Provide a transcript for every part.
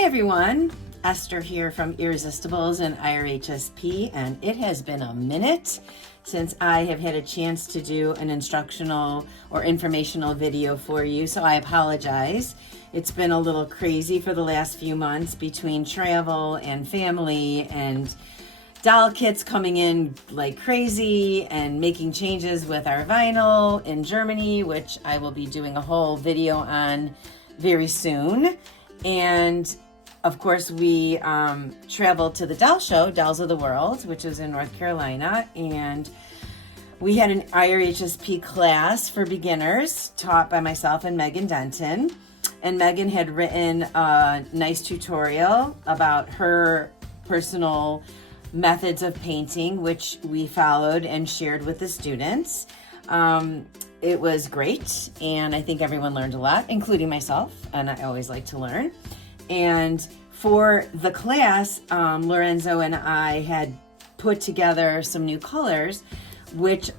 Hi everyone, Esther here from Irresistibles and IRHSP, and it has been a minute since I have had a chance to do an instructional or informational video for you, so I apologize. It's been a little crazy for the last few months between travel and family and doll kits coming in like crazy and making changes with our vinyl in Germany, which I will be doing a whole video on very soon. And of course, we traveled to the doll show, Dolls of the World, which was in North Carolina, and we had an IRHSP class for beginners taught by myself and Megan Denton. And Megan had written a nice tutorial about her personal methods of painting, which we followed and shared with the students. It was great, and I think everyone learned a lot, including myself, and I always like to learn. And for the class, Lorenzo and I had put together some new colors, which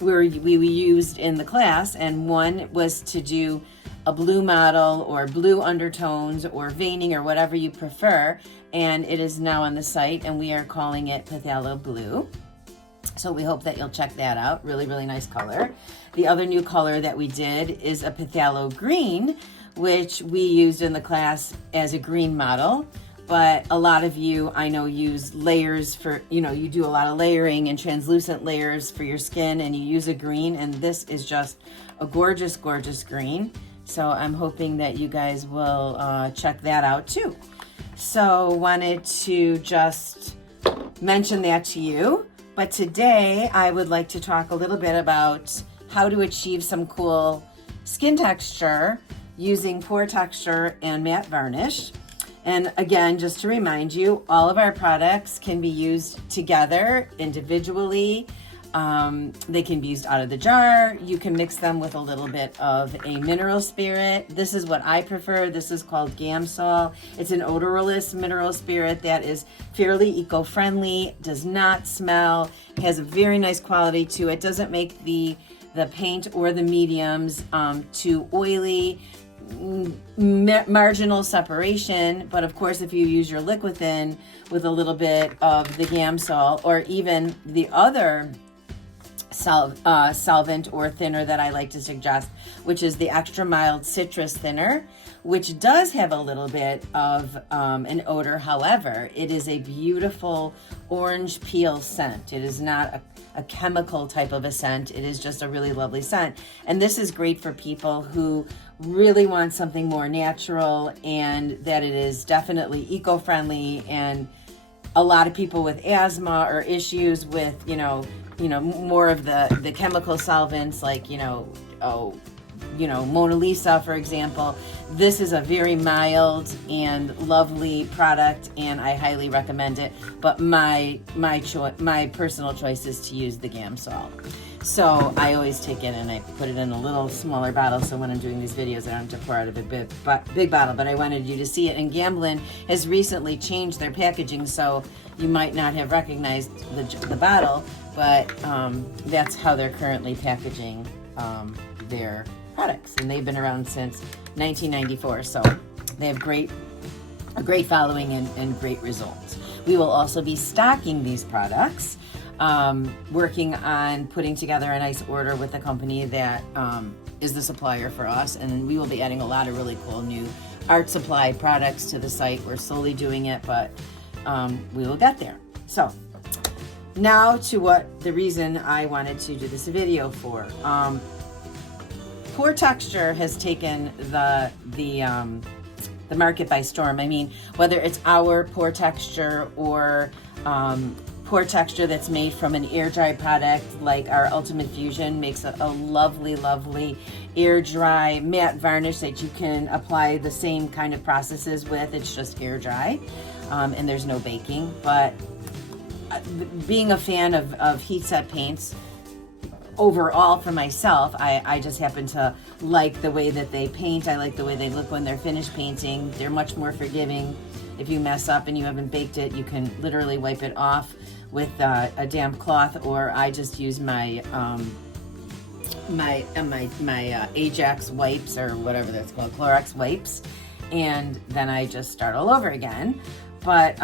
we used in the class, and one was to do a blue model or blue undertones or veining or whatever you prefer, and it is now on the site, and we are calling it Phthalo Blue. So we hope that you'll check that out. Really, really nice color. The other new color that we did is a Phthalo Green, which we used in the class as a green model. But a lot of you, I know, use layers for, you do a lot of layering and translucent layers for your skin, and you use a green, and this is just a gorgeous, gorgeous green. So I'm hoping that you guys will check that out too. So wanted to just mention that to you. But today I would like to talk a little bit about how to achieve some cool skin texture using pore texture and matte varnish. And again, just to remind you, all of our products can be used together individually. They can be used out of the jar. You can mix them with a little bit of a mineral spirit. This is what I prefer. This is called Gamsol. It's an odorless mineral spirit that is fairly eco-friendly, does not smell, has a very nice quality to it, doesn't make the paint or the mediums too oily, marginal separation. But of course, if you use your Liquithin with a little bit of the Gamsol or even the other solvent or thinner that I like to suggest, which is the extra mild citrus thinner, which does have a little bit of an odor. However, it is a beautiful orange peel scent. It is not a chemical type of a scent. It is just a really lovely scent. And this is great for people who really want something more natural, and that it is definitely eco-friendly. And a lot of people with asthma or issues with, more of the chemical solvents, like, Mona Lisa, for example. This is a very mild and lovely product, and I highly recommend it. But my personal choice is to use the Gamsol. So I always take it and I put it in a little smaller bottle, so when I'm doing these videos, I don't have to pour out of a big bottle. But I wanted you to see it. And Gamblin has recently changed their packaging, so you might not have recognized the bottle, but that's how they're currently packaging their products, and they've been around since 1994, so they have a great following and great results. We will also be stocking these products, working on putting together a nice order with the company that is the supplier for us, and we will be adding a lot of really cool new art supply products to the site. We're slowly doing it, but we will get there. So now to the reason I wanted to do this video for. Pore Texture has taken the market by storm. I mean, whether it's our Pore Texture or Pore Texture that's made from an air dry product like our Ultimate Fusion makes a lovely, lovely air dry matte varnish that you can apply the same kind of processes with. It's just air dry, and there's no baking. But being a fan of heat set paints, overall for myself, I just happen to like the way that they paint. I like the way they look when they're finished painting. They're much more forgiving. If you mess up and you haven't baked it, you can literally wipe it off with a damp cloth, or I just use my Ajax wipes, or whatever that's called, Clorox wipes, and then I just start all over again. But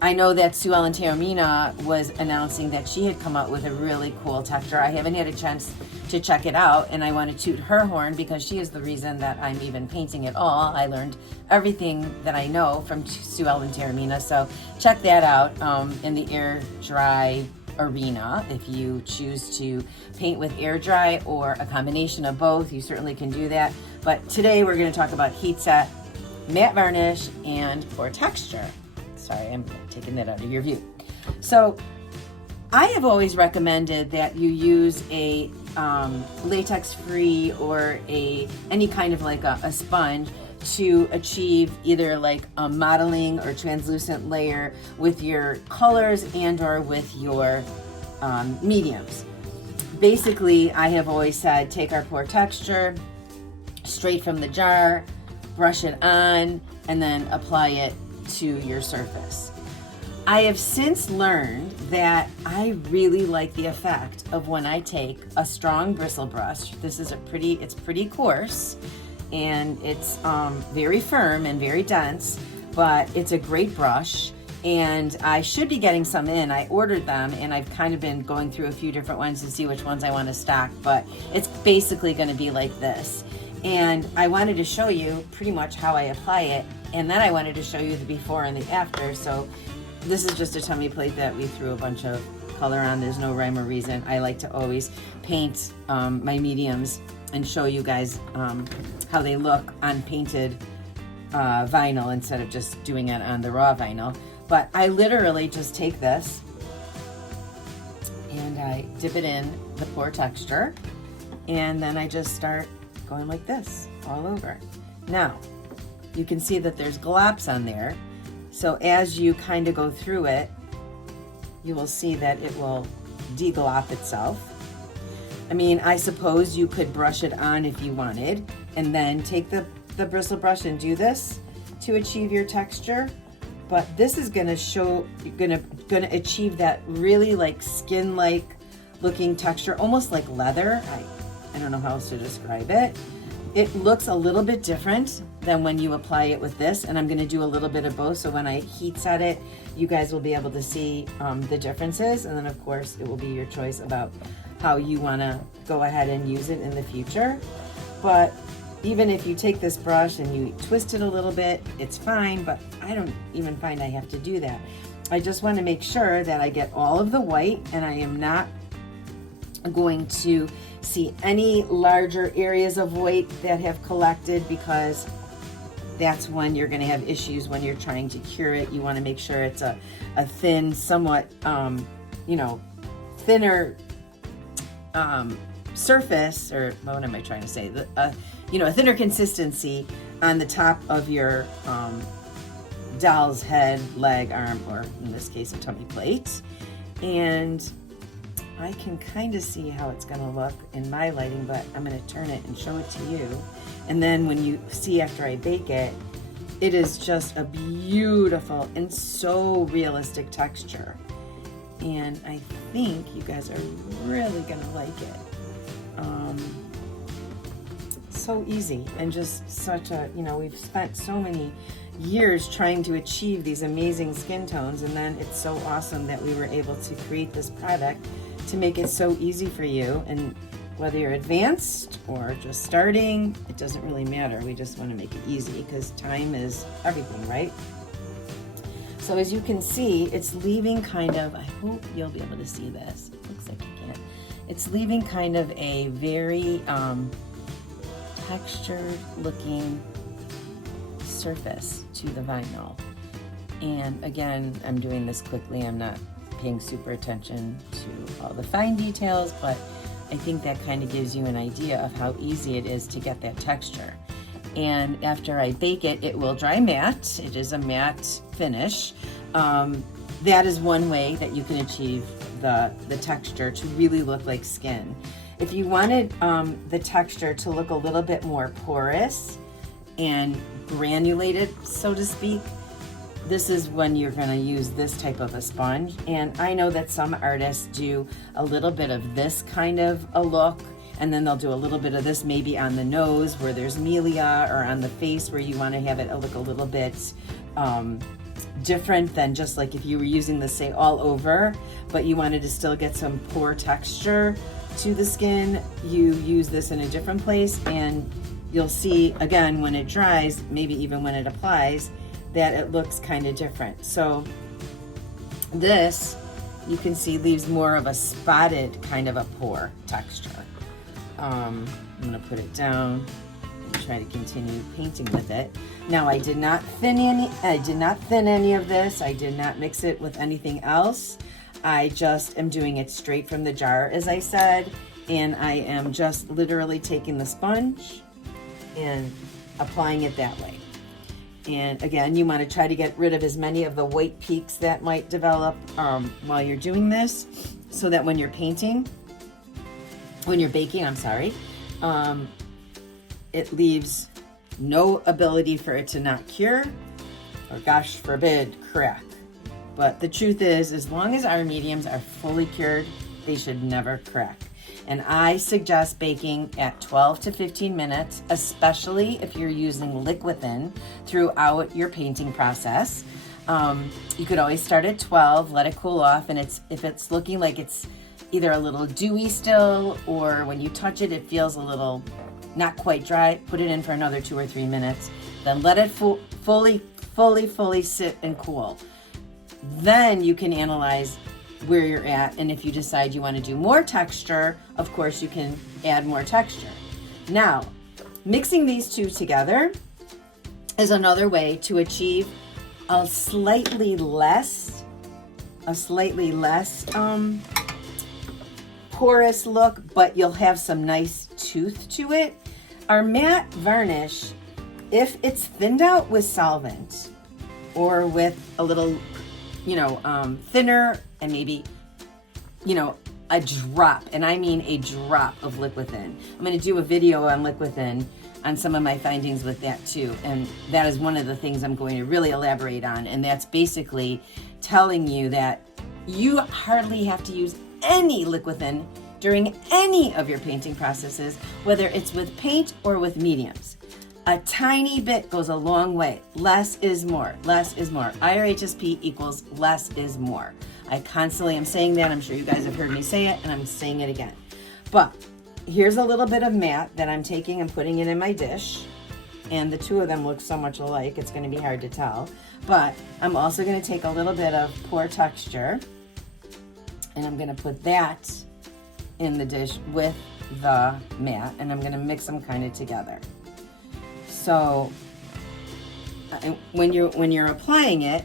I know that Sue Ellen Taormina was announcing that she had come up with a really cool texture. I haven't had a chance to check it out, and I want to toot her horn because she is the reason that I'm even painting at all. I learned everything that I know from Sue Ellen Taormina, so check that out in the air dry arena. If you choose to paint with air dry or a combination of both, you certainly can do that. But today we're going to talk about heat set, matte varnish, and pore texture. Sorry, I'm taking that out of your view. So I have always recommended that you use a latex-free or any kind of like a sponge to achieve either like a modeling or translucent layer with your colors and or with your mediums. Basically, I have always said take our pore texture straight from the jar, brush it on, and then apply it to your surface. I have since learned that I really like the effect of when I take a strong bristle brush. This is it's pretty coarse, and it's very firm and very dense, but it's a great brush, and I should be getting some in. I ordered them, and I've kind of been going through a few different ones to see which ones I want to stock, but it's basically going to be like this. And I wanted to show you pretty much how I apply it, and then I wanted to show you the before and the after. So this is just a tummy plate that we threw a bunch of color on. There's no rhyme or reason. I like to always paint my mediums and show you guys how they look on painted vinyl instead of just doing it on the raw vinyl. But I literally just take this and I dip it in the pore texture, and then I just start going like this all over. Now, you can see that there's glops on there. So as you kind of go through it, you will see that it will deglop itself. I mean, I suppose you could brush it on if you wanted, and then take the bristle brush and do this to achieve your texture. But this is gonna gonna achieve that really like skin-like looking texture, almost like leather. I don't know how else to describe it. It looks a little bit different than when you apply it with this, and I'm going to do a little bit of both, so when I heat set it, you guys will be able to see the differences, and then of course it will be your choice about how you want to go ahead and use it in the future. But even if you take this brush and you twist it a little bit, it's fine, but I don't even find I have to do that. I just want to make sure that I get all of the white, and I am not going to see any larger areas of white that have collected, because that's when you're going to have issues when you're trying to cure it. You want to make sure it's a thin, somewhat thinner surface, or what am I trying to say, a thinner consistency on the top of your doll's head, leg, arm, or in this case a tummy plate. And I can kind of see how it's going to look in my lighting, but I'm going to turn it and show it to you. And then when you see after I bake it, it is just a beautiful and so realistic texture. And I think you guys are really going to like it. So easy, and just such a, we've spent so many years trying to achieve these amazing skin tones, and then it's so awesome that we were able to create this product to make it so easy for you. And whether you're advanced or just starting, it doesn't really matter. We just want to make it easy because time is everything, right? So as you can see, it's leaving kind of, I hope you'll be able to see this. It looks like you can. It's leaving kind of a very textured looking surface to the vinyl. And again, I'm doing this quickly. I'm not paying super attention to all the fine details, but I think that kind of gives you an idea of how easy it is to get that texture. And after I bake it, it will dry matte. It is a matte finish. That is one way that you can achieve the texture to really look like skin. If you wanted the texture to look a little bit more porous and granulated, so to speak, this is when you're going to use this type of a sponge. And I know that some artists do a little bit of this kind of a look And then they'll do a little bit of this maybe on the nose where there's melia, or on the face where you want to have it look a little bit different than just like if you were using this, say, all over, but you wanted to still get some pore texture to the skin. You use this in a different place, and you'll see, again, when it dries, maybe even when it applies, that it looks kind of different. So this, you can see, leaves more of a spotted kind of a pore texture. I'm gonna put it down and try to continue painting with it. Now, I did not thin any of this. I did not mix it with anything else. I just am doing it straight from the jar, as I said, and I am just literally taking the sponge and applying it that way. And again, you want to try to get rid of as many of the white peaks that might develop while you're doing this, so that when you're baking, it leaves no ability for it to not cure, or gosh forbid, crack. But the truth is, as long as our mediums are fully cured, they should never crack. And I suggest baking at 12 to 15 minutes, especially if you're using liquid thin throughout your painting process. You could always start at 12, let it cool off, and if it's looking like it's either a little dewy still, or when you touch it, it feels a little not quite dry, put it in for another 2 or 3 minutes. Then let it fully sit and cool. Then you can analyze where you're at, and if you decide you want to do more texture, of course you can add more texture. Now, mixing these two together is another way to achieve a slightly less porous look, but you'll have some nice tooth to it. Our matte varnish, if it's thinned out with solvent or with a little, thinner, and maybe, a drop, and I mean a drop of liquid thin. I'm going to do a video on liquid thin on some of my findings with that too, and that is one of the things I'm going to really elaborate on, and that's basically telling you that you hardly have to use any liquid thin during any of your painting processes, whether it's with paint or with mediums. A tiny bit goes a long way. Less is more. Less is more. IRHSP equals less is more. I constantly am saying that. I'm sure you guys have heard me say it, and I'm saying it again. But here's a little bit of matte that I'm taking and putting it in my dish. And the two of them look so much alike, it's going to be hard to tell. But I'm also going to take a little bit of pore texture, and I'm going to put that in the dish with the matte, and I'm going to mix them kind of together. So when you're applying it,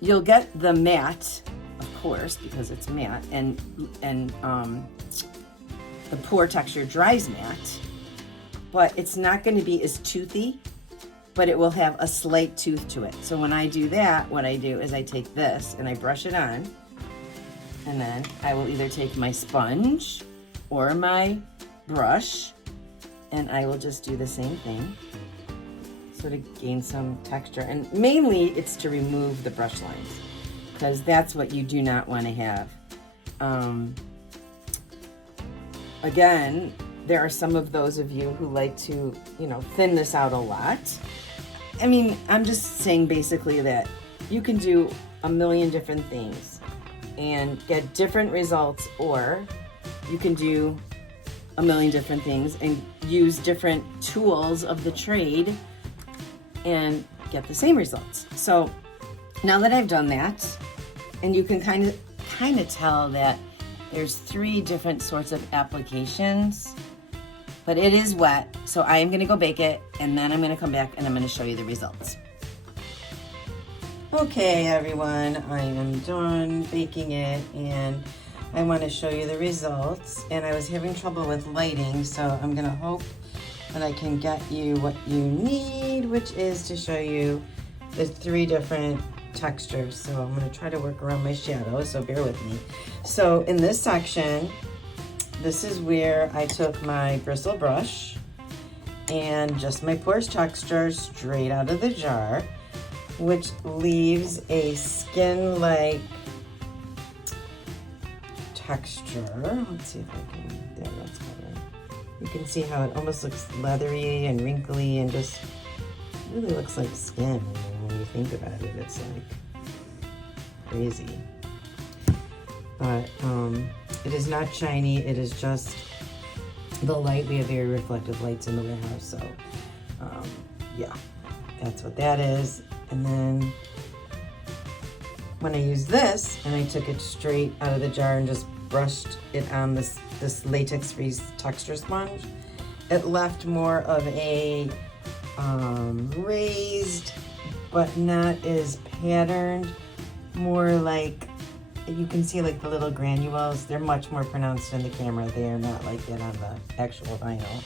you'll get the matte, of course, because it's matte, and the pore texture dries matte, but it's not going to be as toothy, but it will have a slight tooth to it. So when I do that, what I do is I take this and I brush it on, and then I will either take my sponge or my brush, and I will just do the same thing, sort of gain some texture. And mainly it's to remove the brush lines, because that's what you do not want to have. Again, there are some of those of you who like to, thin this out a lot. I mean, I'm just saying basically that you can do a million different things and get different results, or you can do a million different things and use different tools of the trade and get the same results. So now that I've done that, and you can kind of tell that there's 3 different sorts of applications, but it is wet, so I am going to go bake it, and then I'm going to come back and I'm going to show you the results. Okay, everyone, I am done baking it, and I want to show you the results. And I was having trouble with lighting, so I'm going to hope that I can get you what you need, which is to show you the 3 different textures. So I'm going to try to work around my shadows, so bear with me. So in this section, this is where I took my bristle brush and just my pore texture straight out of the jar, which leaves a skin-like texture. Let's see if I can, there, that's better. You can see how it almost looks leathery and wrinkly and just really looks like skin. I mean, when you think about it, it's like crazy. But it is not shiny, it is just the light. We have very reflective lights in the warehouse, so yeah, that's what that is. And then when I used this and I took it straight out of the jar and just brushed it on this latex-free texture sponge, it left more of a raised but not as patterned, more like, you can see like the little granules. They're much more pronounced in the camera. They are not like that on the actual vinyl.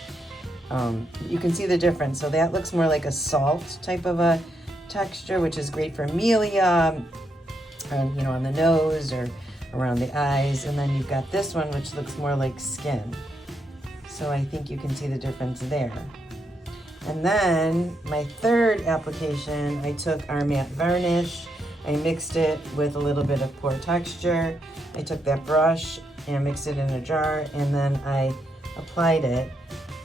You can see the difference. So that looks more like a salt type of a texture, which is great for amelia, and you know, on the nose or around the eyes. And then you've got this one, which looks more like skin. So I think you can see the difference there. And then my third application, I took our matte varnish. I mixed it with a little bit of Pore Texture. I took that brush and mixed it in a jar, and then I applied it.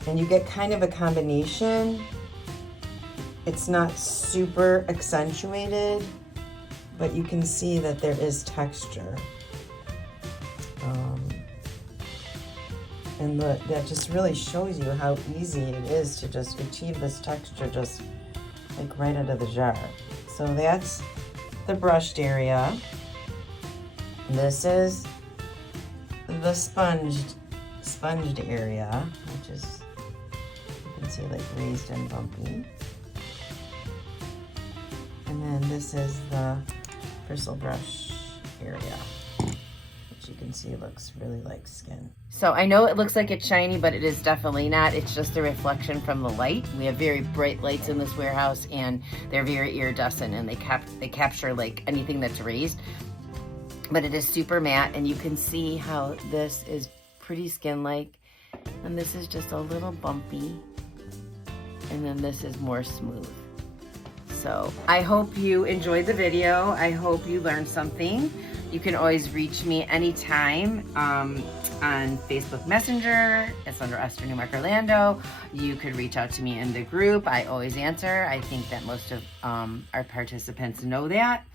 And you get kind of a combination. It's not super accentuated, but you can see that there is texture. And that just really shows you how easy it is to just achieve this texture just like right out of the jar. So that's the brushed area. This is the sponged area, which is, you can see, like raised and bumpy. And then this is the bristle brush area, which you can see looks really like skin. So I know it looks like it's shiny, but it is definitely not. It's just the reflection from the light. We have very bright lights in this warehouse, and they're very iridescent, and they capture like anything that's raised. But it is super matte, and you can see how this is pretty skin-like, and this is just a little bumpy, and then this is more smooth. So I hope you enjoyed the video. I hope you learned something. You can always reach me anytime on Facebook Messenger. It's under Esther Newmark Orlando. You could reach out to me in the group. I always answer. I think that most of our participants know that.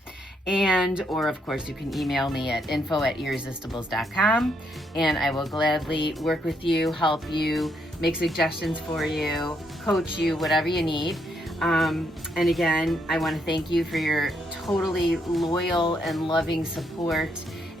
Or of course, you can email me at info@irresistibles.com, and I will gladly work with you, help you, make suggestions for you, coach you, whatever you need. And again, I want to thank you for your totally loyal and loving support.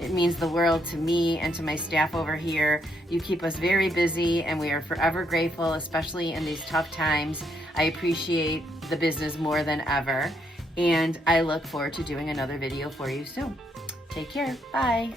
It means the world to me and to my staff over here. You keep us very busy, and we are forever grateful, especially in these tough times. I appreciate the business more than ever, and I look forward to doing another video for you soon. Take care. Bye.